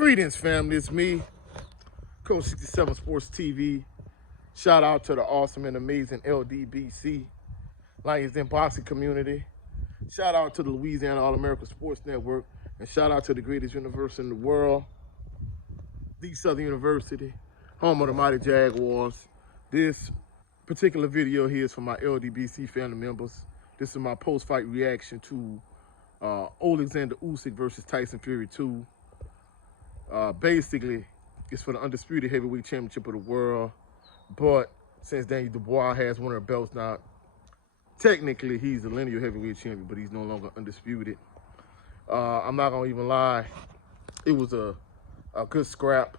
Greetings, family. It's me, Coach 67 Sports TV. Shout out to the awesome and amazing LDBC, Lions Den Boxing community. Shout out to the Louisiana All-American Sports Network. And shout out to the greatest university in the world, the Southern University, home of the mighty Jaguars. This particular video here is for my LDBC family members. This is my post-fight reaction to Alexander Usyk versus Tyson Fury 2. Basically, it's for the undisputed heavyweight championship of the world. But since Daniel Dubois has one of the belts now, technically he's a linear heavyweight champion, but he's no longer undisputed. I'm not gonna even lie, it was a good scrap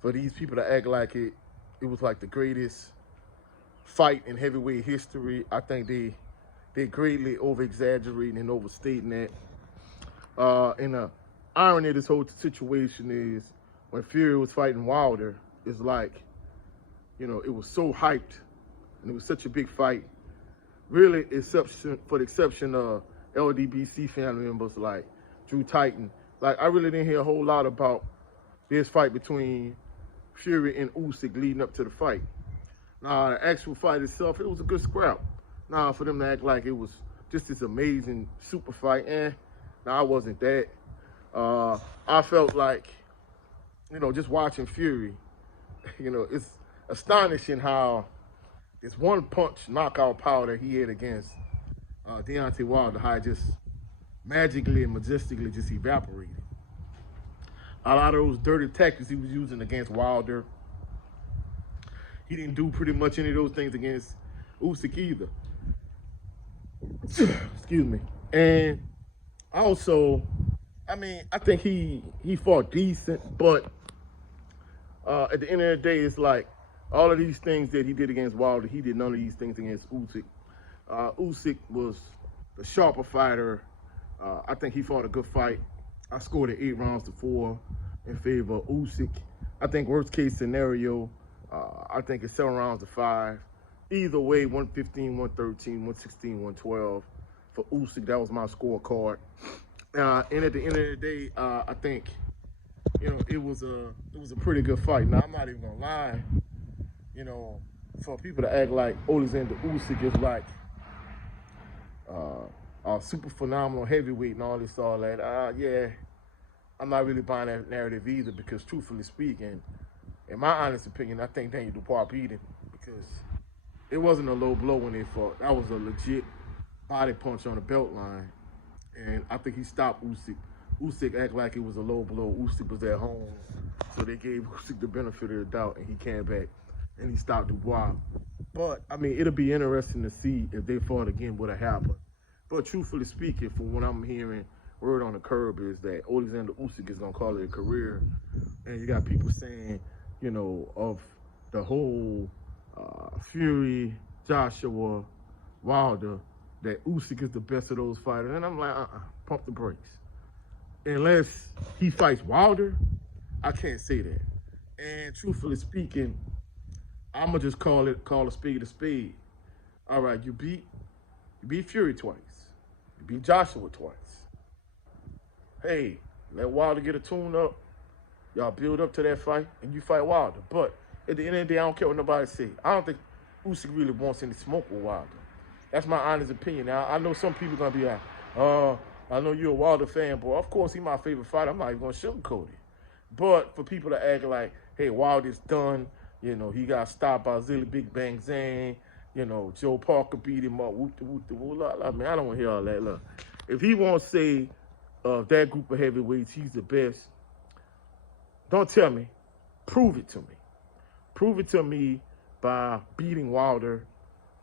for these people to act like it was like the greatest fight in heavyweight history. I think they greatly over-exaggerating and overstating that. And the irony of this whole situation is when Fury was fighting Wilder, it's like, you know, it was so hyped and it was such a big fight. Really, for the exception of LDBC family members like Drew Titan, like I really didn't hear a whole lot about this fight between Fury and Usyk leading up to the fight. Now, the actual fight itself, it was a good scrap. Now, for them to act like it was just this amazing super fight, I wasn't that. I felt like, you know, just watching Fury, you know, it's astonishing how this one punch knockout power that he had against Deontay Wilder, how it just magically and majestically just evaporated. A lot of those dirty tactics he was using against Wilder, he didn't do pretty much any of those things against Usyk either. Excuse me. And also, I mean, I think he fought decent, but at the end of the day, it's like all of these things that he did against Wilder, he did none of these things against Usyk. Usyk was the sharper fighter. I think he fought a good fight. I scored it 8 rounds to 4 in favor of Usyk. I think worst case scenario, I think it's 7 rounds to 5. Either way, 115, 113, 116, 112 for Usyk. That was my scorecard. And at the end of the day, I think, you know, it was a pretty good fight. Now, I'm not even gonna lie, you know, for people to act like Alexander Usyk is like a super phenomenal heavyweight and all that, yeah, I'm not really buying that narrative either, because truthfully speaking, in my honest opinion, I think Daniel Dubois beat him, because it wasn't a low blow when they fought. That was a legit body punch on the belt line. And I think he stopped Usyk. Usyk acted like it was a low blow. Usyk was at home. So they gave Usyk the benefit of the doubt, and he came back and he stopped Dubois. But, I mean, it'll be interesting to see if they fought again, what would happen. But truthfully speaking, from what I'm hearing, word on the curb is that Alexander Usyk is going to call it a career. And you got people saying, you know, of the whole Fury, Joshua, Wilder, that Usyk is the best of those fighters. And I'm like, pump the brakes. Unless he fights Wilder, I can't say that. And truthfully speaking, I'm going to just call a spade a spade. All right, you beat Fury twice. You beat Joshua twice. Hey, let Wilder get a tune up. Y'all build up to that fight, and you fight Wilder. But at the end of the day, I don't care what nobody say. I don't think Usyk really wants any smoke with Wilder. That's my honest opinion. Now, I know some people are going to be like, I know you're a Wilder fan, boy. Of course, he's my favorite fighter. I'm not even going to sugarcoat it. But for people to act like, hey, Wilder's done, you know, he got stopped by Zilly Big Bang Zane, you know, Joe Parker beat him up, man, I don't want to hear all that. Look, if he won't say that group of heavyweights, he's the best, don't tell me. Prove it to me. Prove it to me by beating Wilder.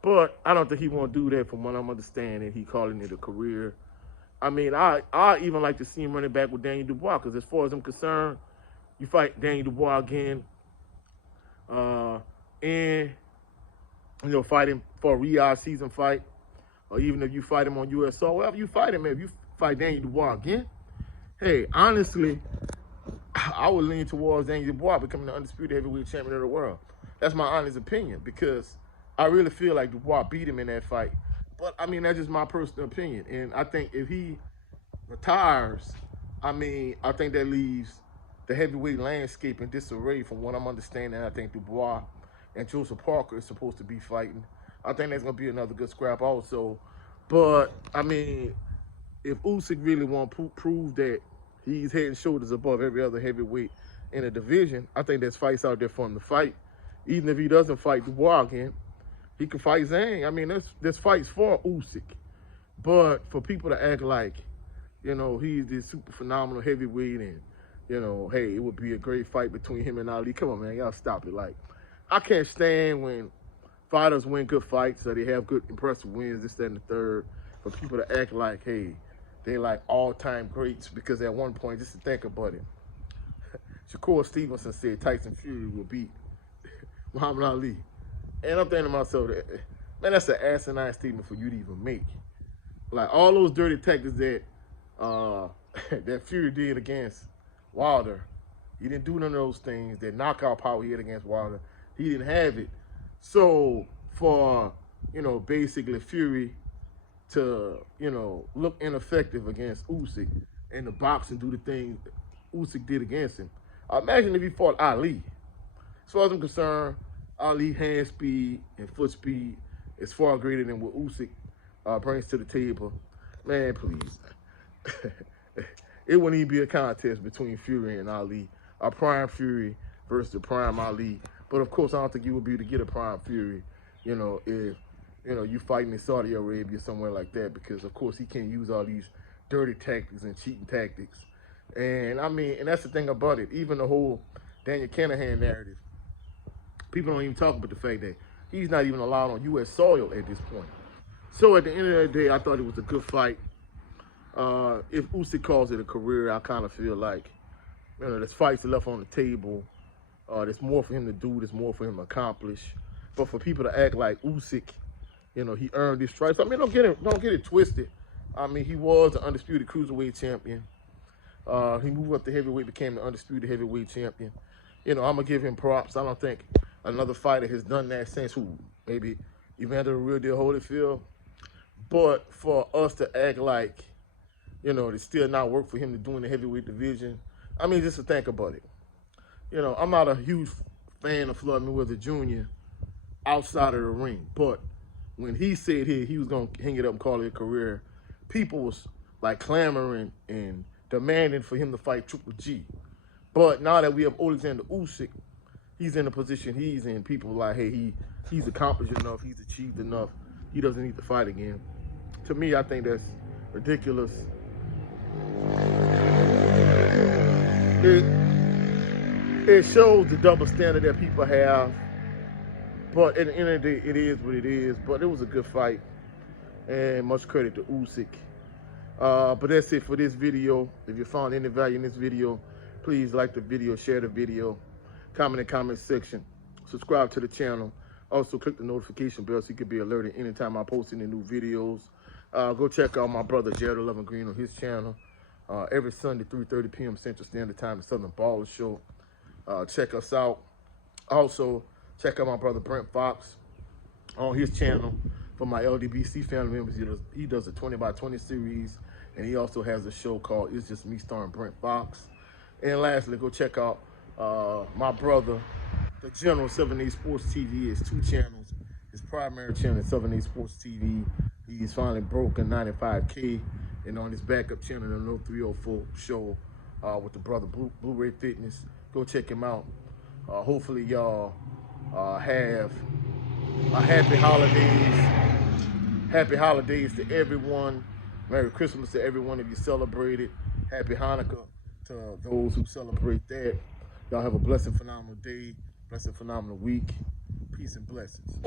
But I don't think he won't do that from what I'm understanding. He calling it a career. I mean, I even like to see him running back with Daniel Dubois, because as far as I'm concerned, you fight Daniel Dubois again, and, you know, fight him for a Riyadh season fight, or even if you fight him on USO, wherever you fight him, if you fight Daniel Dubois again, hey, honestly, I would lean towards Daniel Dubois becoming the undisputed heavyweight champion of the world. That's my honest opinion, because I really feel like Dubois beat him in that fight. But, I mean, that's just my personal opinion. And I think if he retires, I mean, I think that leaves the heavyweight landscape in disarray from what I'm understanding. I think Dubois and Joseph Parker is supposed to be fighting. I think that's going to be another good scrap also. But, I mean, if Usyk really want to prove that he's head and shoulders above every other heavyweight in the division, I think there's fights out there for him to fight. Even if he doesn't fight Dubois again, he can fight Zhang. I mean, there's fights for Usyk. But for people to act like, you know, he's this super phenomenal heavyweight and, you know, hey, it would be a great fight between him and Ali. Come on, man, y'all stop it. Like, I can't stand when fighters win good fights or they have good, impressive wins, this, that, and the third, for people to act like, hey, they like all-time greats, because at one point, just to think about it, Shakur Stevenson said Tyson Fury will beat Muhammad Ali. And I'm thinking to myself, man, that's an asinine statement for you to even make. Like, all those dirty tactics that that Fury did against Wilder, he didn't do none of those things. That knockout power he had against Wilder, he didn't have it. So for, you know, basically Fury to, you know, look ineffective against Usyk and the box and do the things Usyk did against him, imagine if he fought Ali. As far as I'm concerned, Ali hand speed and foot speed is far greater than what Usyk brings to the table. Man, please. It wouldn't even be a contest between Fury and Ali. A prime Fury versus the prime Ali. But of course, I don't think you would be able to get a prime Fury, you know, if, you know, you fighting in Saudi Arabia, somewhere like that, because of course he can't use all these dirty tactics and cheating tactics. And I mean, and that's the thing about it. Even the whole Daniel Kanahan narrative, people don't even talk about the fact that he's not even allowed on U.S. soil at this point. So at the end of the day, I thought it was a good fight. If Usyk calls it a career, I kind of feel like, you know, there's fights left on the table. There's more for him to do. There's more for him to accomplish. But for people to act like Usyk, you know, he earned these stripes. I mean, don't get it twisted. I mean, he was the undisputed cruiserweight champion. He moved up to heavyweight, became the undisputed heavyweight champion. You know, I'm gonna give him props. I don't think another fighter has done that since who? Maybe Evander the Real Deal Holyfield. But for us to act like, you know, it still not work for him to do in the heavyweight division, I mean, just to think about it. You know, I'm not a huge fan of Floyd Mayweather Jr. outside of the ring, but when he said he was going to hang it up and call it a career, people was like clamoring and demanding for him to fight Triple G. But now that we have Alexander Usyk, he's in the position he's in. People are like, hey, he's accomplished enough, he's achieved enough, he doesn't need to fight again. To me, I think that's ridiculous. It shows the double standard that people have. But at the end of the day, it is what it is. But it was a good fight. And much credit to Usyk. But that's it for this video. If you found any value in this video, please like the video, share the video, comment in the comment section, subscribe to the channel. Also, click the notification bell so you can be alerted anytime I post any new videos. Go check out my brother Jared 11 Green on his channel. Every Sunday, 3:30 p.m. Central Standard Time, the Southern Baller Show. Check us out. Also, check out my brother Brent Fox on his channel. For my LDBC family members, he does a 20 by 20 series, and he also has a show called It's Just Me starring Brent Fox. And lastly, go check out my brother, the General 7A Sports TV. His two channels. His primary channel is 7A Sports TV. He's finally broken 95K. And on his backup channel, the No 304 show with the brother Blu-ray Fitness. Go check him out. Hopefully y'all have a happy holidays. Happy holidays to everyone. Merry Christmas to everyone if you celebrate it. Happy Hanukkah to those who celebrate that. Y'all have a blessed, phenomenal day, blessed, phenomenal week. Peace and blessings.